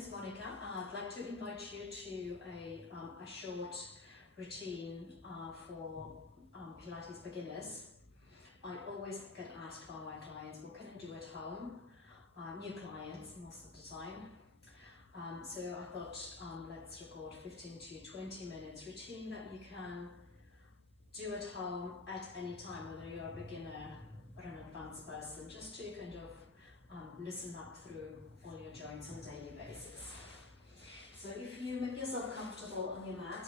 is Monica. I'd like to invite you to a short routine for Pilates beginners. I always get asked by my clients, what can I do at home? New clients most of the time. So I thought let's record 15 to 20 minutes routine that you can do at home at any time, whether you're a beginner or an advanced person, just to kind of listen up through all your joints on a daily basis. So if you make yourself comfortable on your mat,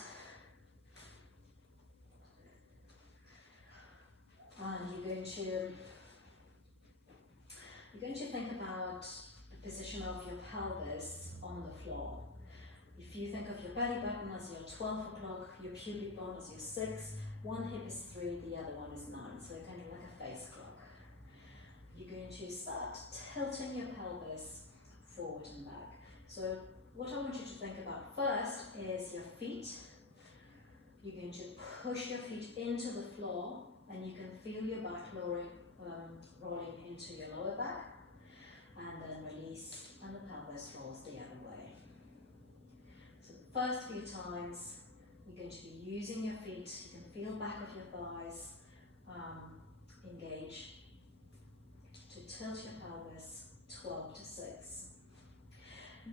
and you're going to think about the position of your pelvis on the floor. If you think of your belly button as your 12 o'clock, your pubic bone as your 6, one hip is 3, the other one is 9, so kind of like a face clock. You're going to start tilting your pelvis forward and back. So what I want you to think about first is your feet. You're going to push your feet into the floor, and you can feel your back rolling into your lower back, and then release, and the pelvis rolls the other way. So the first few times, you're going to be using your feet. You can feel back of your thighs engage to tilt your pelvis 12 to 6.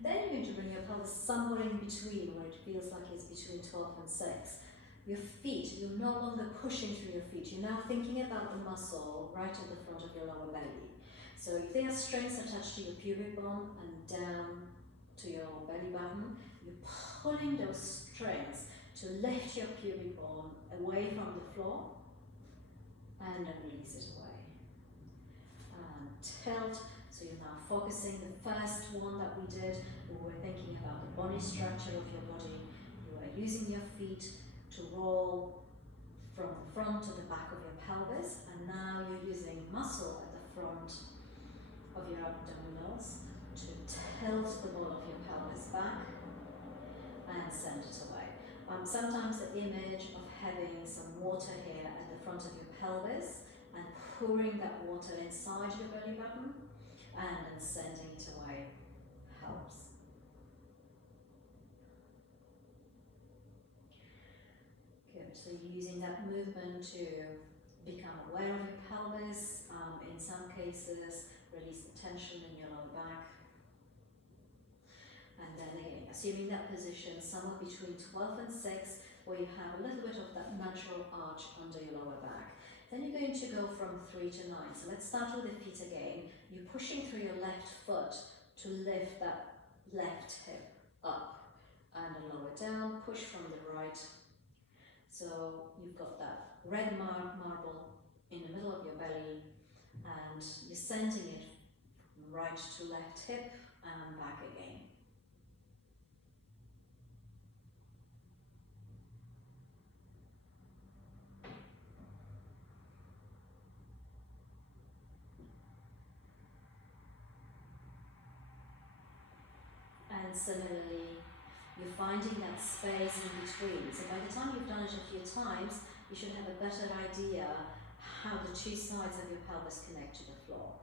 Then you're going to bring your pelvis somewhere in between, where it feels like it's between 12 and 6. Your feet, you're no longer pushing through your feet. You're now thinking about the muscle right at the front of your lower belly. So if there are strings attached to your pubic bone and down to your belly button, you're pulling those strings to lift your pubic bone away from the floor and then release it away. And tilt, so you're now focusing. The first one that we did, we were thinking about the body structure of your body. You were using your feet to roll from the front to the back of your pelvis, and now you're using muscle at the front of your abdominals to tilt the ball of your pelvis back and send it away. Sometimes the image of having some water here at the front of your pelvis and pouring that water inside your belly button and then sending it away helps. Good, so using that movement to become aware of your pelvis, in some cases release the tension in your lower back. And then again, assuming that position somewhere between 12 and 6, where you have a little bit of that natural arch under your lower back. Then you're going to go from 3 to 9. So let's start with the feet again. You're pushing through your left foot to lift that left hip up and then lower down, push from the right. So you've got that red marble in the middle of your belly, and you're sending it from right to left hip and back again. And similarly, you're finding that space in between. So by the time you've done it a few times, you should have a better idea how the two sides of your pelvis connect to the floor.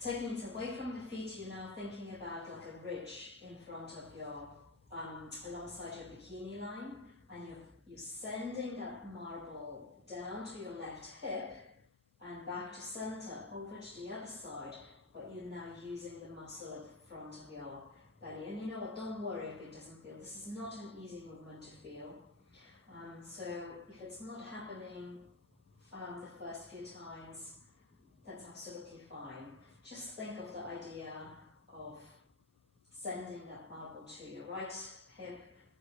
Taking it away from the feet, you're now thinking about like a ridge in front of your, alongside your bikini line, and you're sending that marble down to your left hip and back to center, over to the other side, but you're now using the muscle at the front of your belly. And you know what, don't worry if it doesn't feel. This is not an easy movement to feel. So if it's not happening the first few times, that's absolutely fine. Just think of the idea of sending that marble to your right hip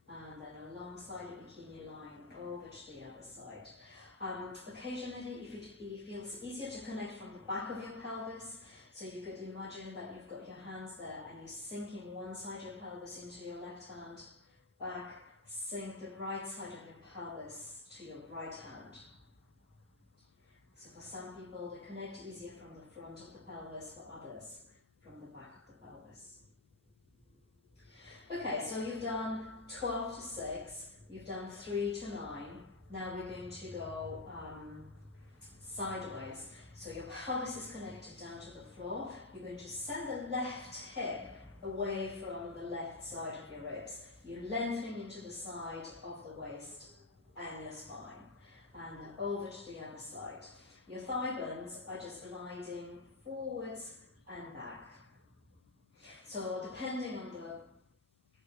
and then alongside your bikini line over to the other side. Occasionally, if it feels easier to connect from the back of your pelvis, so you could imagine that you've got your hands there and you're sinking one side of your pelvis into your left hand, back, sink the right side of your pelvis to your right hand. So for some people, they connect easier from the front of the pelvis, for others from the back of the pelvis. Okay, so you've done 12 to 6, you've done 3 to 9. Now we're going to go sideways. So your pelvis is connected down to the floor. You're going to send the left hip away from the left side of your ribs. You're lengthening into the side of the waist and your spine, and over to the other side. Your thigh bones are just gliding forwards and back. So depending on the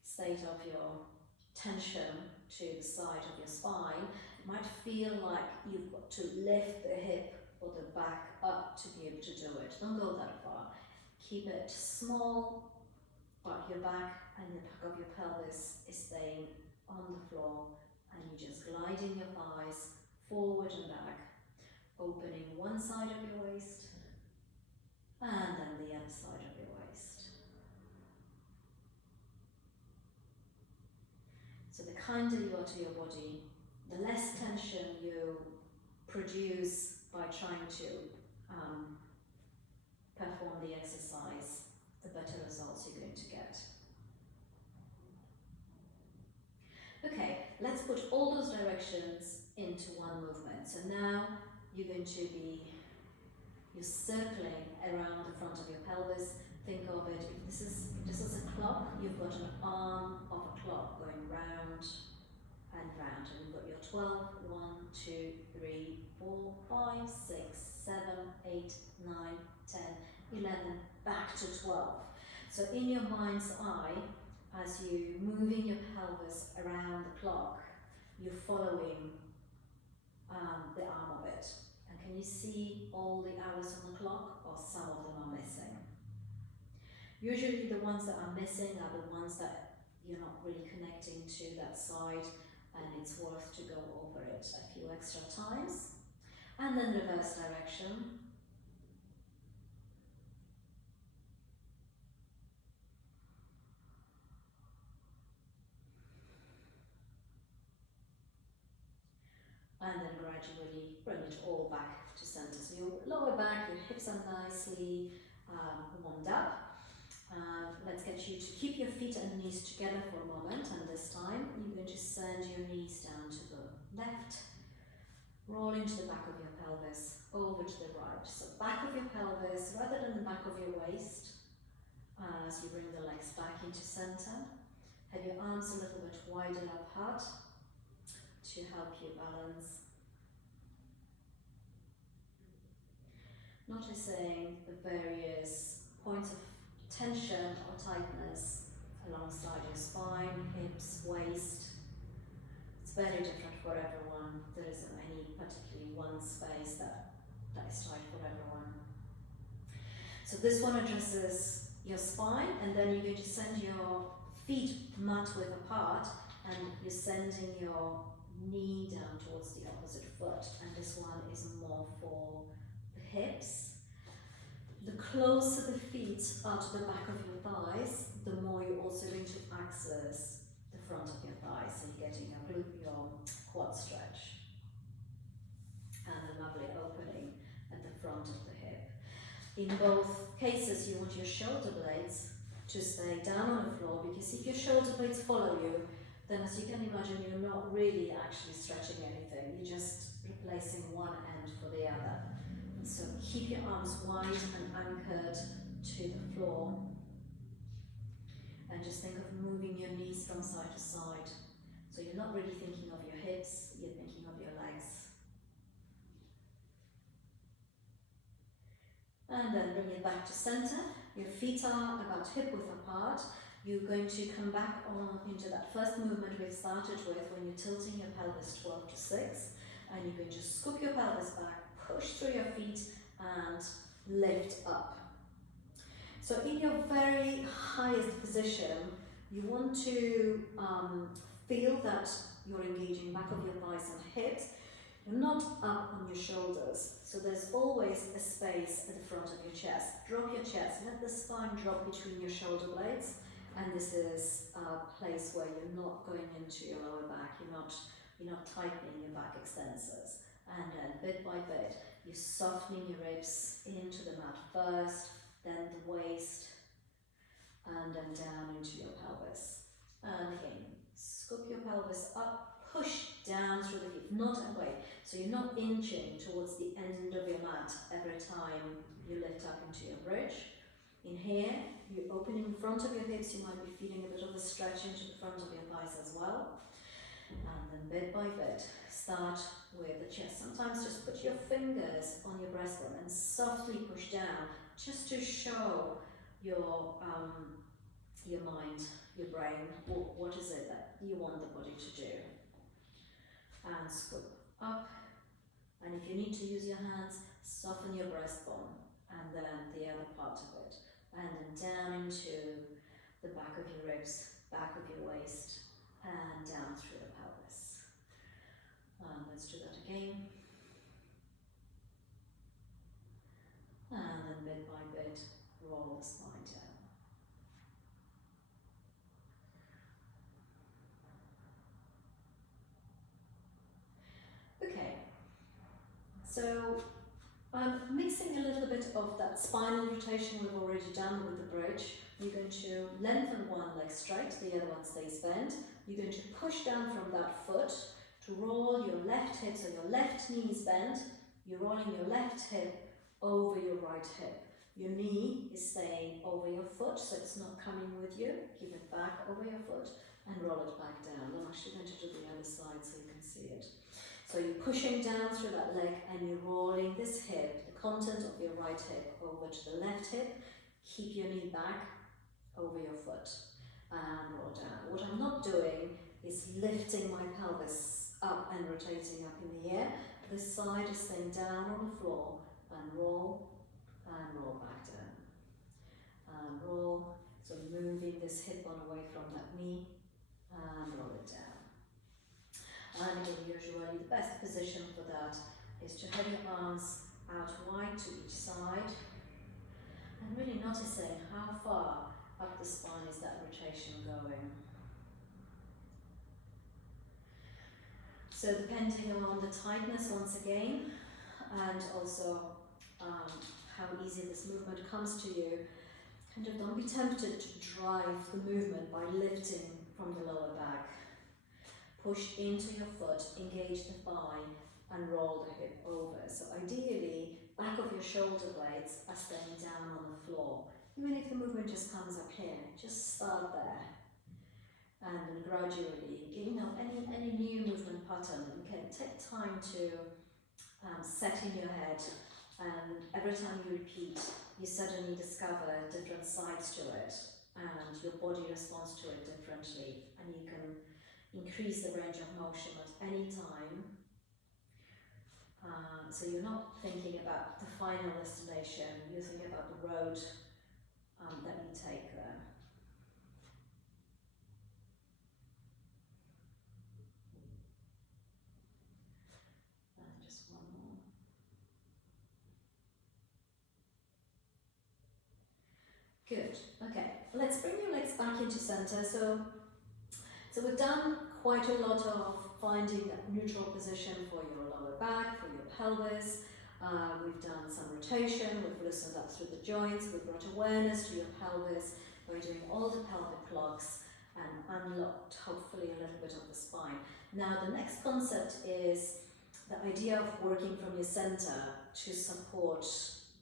state of your tension to the side of your spine, it might feel like you've got to lift the hip or the back up to be able to do it. Don't go that far. Keep it small, but your back and the back of your pelvis is staying on the floor, and you're just gliding your thighs forward and back, opening one side of your waist and then the other side of your waist. So the kinder you are to your body, the less tension you produce by trying to perform the exercise, the better results you're going to get. Okay, let's put all those directions into one movement. So now you're going to be, you're circling around the front of your pelvis. Think of it, if this is a clock, you've got an arm of a clock going round and round, and you've got your 12, 1, 2, 3, 4, 5, 6, 7, 8, 9, 10, 11, back to 12. So in your mind's eye, as you're moving your pelvis around the clock, you're following the arm of it. And can you see all the hours on the clock, or some of them are missing? Usually the ones that are missing are the ones that you're not really connecting to that side, and it's worth to go over it a few extra times. And then reverse direction. And then gradually bring it all back to center. So your lower back, your hips are nicely warmed up. Let's get you to keep your feet and knees together for a moment, and this time you're going to send your knees down to the left, roll into the back of your pelvis, over to the right. So back of your pelvis rather than the back of your waist, as you bring the legs back into center. Have your arms a little bit wider apart to help you balance. Noticing the various points of tension or tightness alongside your spine, hips, waist. It's very different for everyone. There isn't any particularly one space that is tight for everyone. So this one addresses your spine, and then you're going to send your feet mat width apart, and you're sending your knee down towards the opposite foot, and this one is more for the hips. The closer the feet are to the back of your thighs, the more you're also going to access the front of your thighs, so you're getting your quad stretch and a lovely opening at the front of the hip. In both cases, you want your shoulder blades to stay down on the floor, because if your shoulder blades follow you, then as you can imagine, you're not really actually stretching anything. You're just replacing one end for the other. So keep your arms wide and anchored to the floor. And just think of moving your knees from side to side. So you're not really thinking of your hips, you're thinking of your legs. And then bring it back to center. Your feet are about hip width apart. You're going to come back on into that first movement we've started with, when you're tilting your pelvis 12 to 6, and you're going to scoop your pelvis back, push through your feet and lift up. So in your very highest position, you want to feel that you're engaging back of your thighs and hips. You're not up on your shoulders, so there's always a space at the front of your chest. Drop your chest, let the spine drop between your shoulder blades, and this is a place where you're not going into your lower back, you're not tightening your back extensors. And then bit by bit, you're softening your ribs into the mat first, then the waist, and then down into your pelvis. And again, scoop your pelvis up, push down through the feet, not away. So you're not inching towards the end of your mat every time you lift up into your bridge. In here, you're opening in front of your hips, you might be feeling a bit of a stretch into the front of your thighs as well. And then bit by bit, start with the chest. Sometimes just put your fingers on your breastbone and softly push down, just to show your mind, your brain, what is it that you want the body to do. And scoop up. And if you need to use your hands, soften your breastbone, and then the other part of it. And then down into the back of your ribs, back of your waist, and down through the pelvis. Let's do that again. And then bit by bit, roll the spine down. Okay, so mixing a little bit of that spinal rotation we've already done with the bridge. You're going to lengthen one leg straight, the other one stays bent. You're going to push down from that foot to roll your left hip, so your left knee is bent. You're rolling your left hip over your right hip. Your knee is staying over your foot, so it's not coming with you. Keep it back over your foot and roll it back down. I'm actually going to do the other side so you can see it. So you're pushing down through that leg and you're rolling this hip, the content of your right hip, over to the left hip. Keep your knee back over your foot and roll down. What I'm not doing is lifting my pelvis up and rotating up in the air. This side is staying down on the floor and roll back down. And roll, so moving this hip bone away from that knee and roll it down. And again, usually the best position for that is to have your arms out wide to each side and really noticing how far up the spine is that rotation going. So depending on the tightness once again, and also how easy this movement comes to you, kind of don't be tempted to drive the movement by lifting from the lower back. Push into your foot, engage the thigh, and roll the hip over. So ideally, back of your shoulder blades are staying down on the floor. Even if the movement just comes up here, just start there. And then gradually, any new movement pattern, you can take time to set in your head, and every time you repeat, you suddenly discover different sides to it, and your body responds to it differently, and you can increase the range of motion at any time. So you're not thinking about the final destination, you're thinking about the road that you take there. And just one more. Good, okay, let's bring your legs back into center. So we've done quite a lot of finding that neutral position for your lower back, for your pelvis. We've done some rotation, we've loosened up through the joints, we've brought awareness to your pelvis. We're doing all the pelvic blocks and unlocked hopefully a little bit of the spine. Now the next concept is the idea of working from your center to support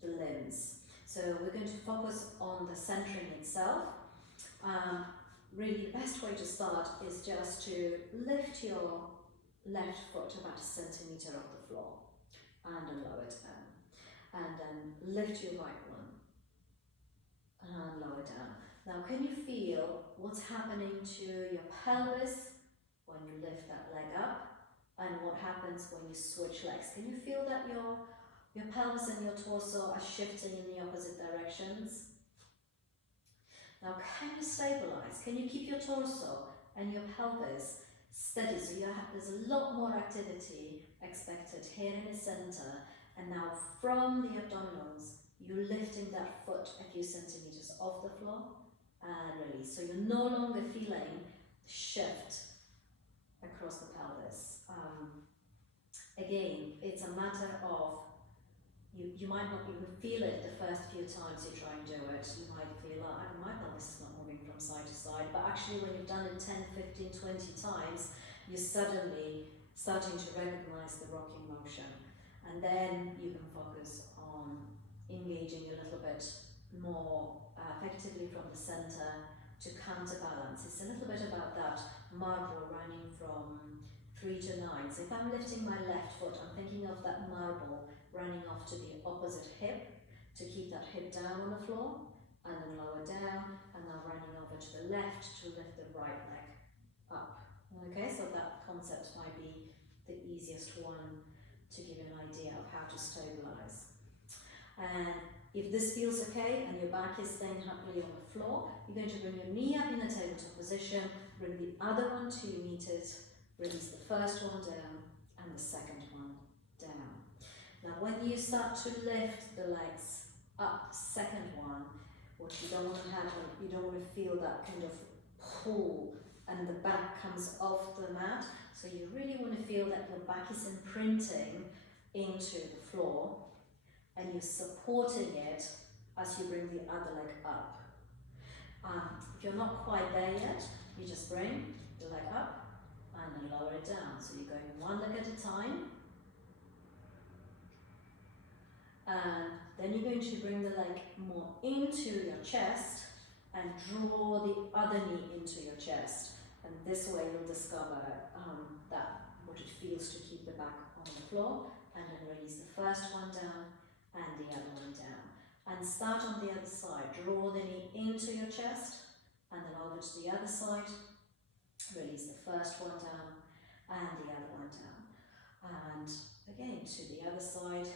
the limbs. So we're going to focus on the centering itself. Really the best way to start is just to lift your left foot about 1 centimeter off the floor and then lower it down. And then lift your right one and lower down. Now can you feel what's happening to your pelvis when you lift that leg up and what happens when you switch legs? Can you feel that your pelvis and your torso are shifting in the opposite directions? Now can you stabilize? Can you keep your torso and your pelvis steady? So there's a lot more activity expected here in the center, and now from the abdominals you're lifting that foot a few centimeters off the floor and release. So you're no longer feeling the shift across the pelvis. Again, it's a matter of you might not even feel it the first few times you try and do it. You might feel, my pelvis is not moving from side to side, but actually when you've done it 10, 15, 20 times, you're suddenly starting to recognize the rocking motion. And then you can focus on engaging a little bit more effectively from the center to counterbalance. It's a little bit about that marble running from 3 to 9. So if I'm lifting my left foot, I'm thinking of that marble running off to the opposite hip to keep that hip down on the floor, and then lower down, and now running over to the left to lift the right leg up. Okay, so that concept might be the easiest one to give you an idea of how to stabilize. And if this feels okay and your back is staying happily on the floor, you're going to bring your knee up in a tabletop position, bring the other one to your meet-it, release the first one down and the second one down. Now when you start to lift the legs up, second one, what you don't want to have, you don't want to feel that kind of pull and the back comes off the mat. So you really want to feel that your back is imprinting into the floor and you're supporting it as you bring the other leg up. If you're not quite there yet, you just bring the leg up and then lower it down. So you're going one leg at a time. And then you're going to bring the leg more into your chest and draw the other knee into your chest. And this way you'll discover that what it feels to keep the back on the floor, and then release the first one down and the other one down. And start on the other side. Draw the knee into your chest and then over to the other side. Release the first one down and the other one down. And again to the other side.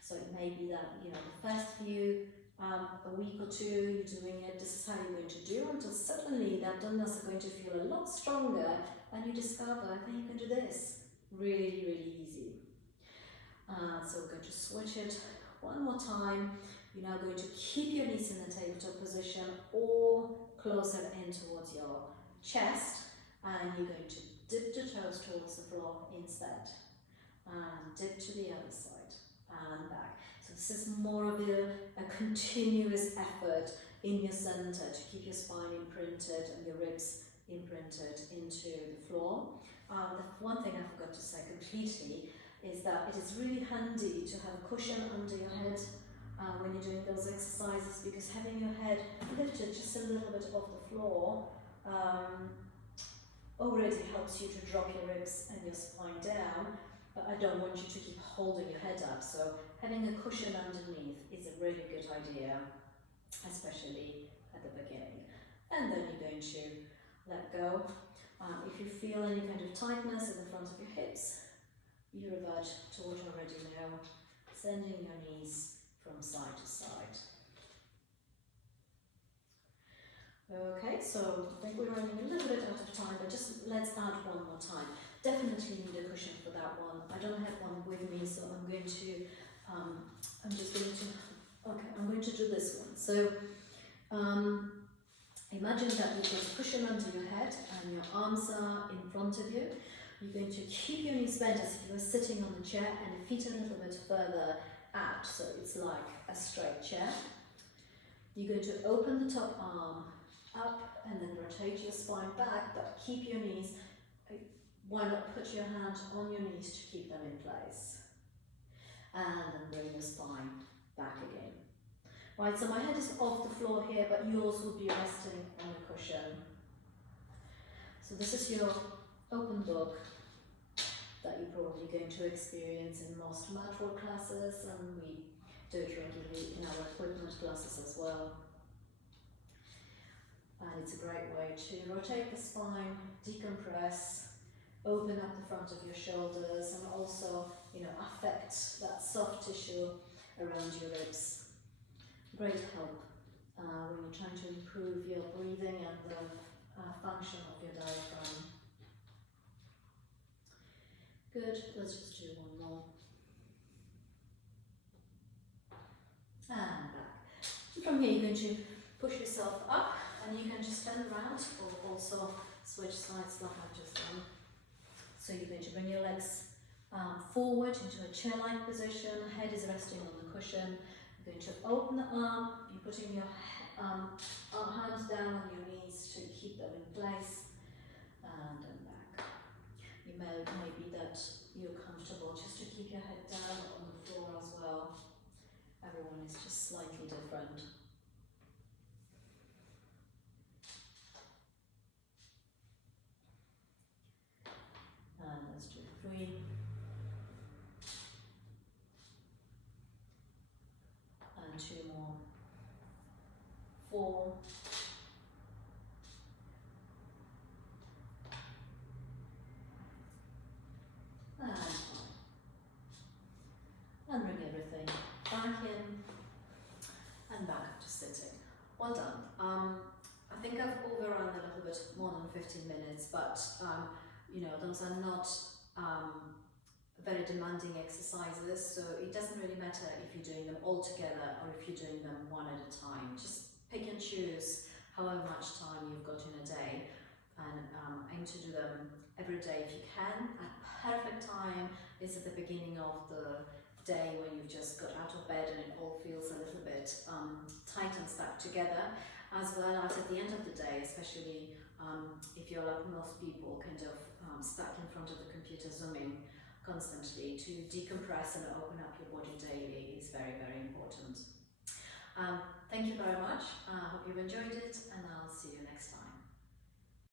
So it may be that, you know, the first few, a week or two, you're doing it, this is how you're going to do, until suddenly the abdominals are going to feel a lot stronger and you discover that you can do this really, really easy. So we're going to switch it one more time. You're now going to keep your knees in the tabletop position or closer in towards your chest, and you're going to dip the toes towards the floor instead, and dip to the other side and back. So this is more of a continuous effort in your center to keep your spine imprinted and your ribs imprinted into the floor. The one thing I forgot to say completely is that it is really handy to have a cushion under your head when you're doing those exercises, because having your head lifted just a little bit off the floor already helps you to drop your ribs and your spine down, but I don't want you to keep holding your head up, so having a cushion underneath is a really good idea, especially at the beginning. And then you're going to let go. If you feel any kind of tightness in the front of your hips, you revert to what you already know, sending your knees from side to side. Okay, so I think we're running a little bit out of time, but just let's add one more time. Definitely need a cushion for that one. I don't have one with me, so I'm going to, I'm going to do this one. So imagine that you've got a cushion under your head and your arms are in front of you. You're going to keep your knees bent as if you were sitting on the chair and the feet a little bit further out, so it's like a straight chair. You're going to open the top arm up and then rotate your spine back, but keep your knees. Why not put your hand on your knees to keep them in place? And then bring your spine back again. Right, so my head is off the floor here, but yours will be resting on a cushion. So this is your open book that you're probably going to experience in most mat work classes, and we do it regularly in our equipment classes as well. And it's a great way to rotate the spine, decompress, open up the front of your shoulders, and also, you know, affect that soft tissue around your ribs. Great help when you're trying to improve your breathing and the function of your diaphragm. Good, let's just do one more. And back. From here you're going to push yourself up, and you can just turn around or also switch sides like I've just done. So you're going to bring your legs forward into a chair-like position, head is resting on the cushion. You're going to open the arm, you're putting your hands down on your knees to keep them in place, and then back. You may be that you're comfortable just to keep your head down on the floor as well. Everyone is just slightly different. 15 minutes, but you know, those are not very demanding exercises, so it doesn't really matter if you're doing them all together or if you're doing them one at a time. Just pick and choose however much time you've got in a day, and aim to do them every day if you can. A perfect time is at the beginning of the day when you've just got out of bed and it all feels a little bit tight and stuck together, as well as at the end of the day, especially if you're like most people, kind of stuck in front of the computer zooming constantly. To decompress and open up your body daily is very, very important. Thank you very much. I hope you've enjoyed it, and I'll see you next time.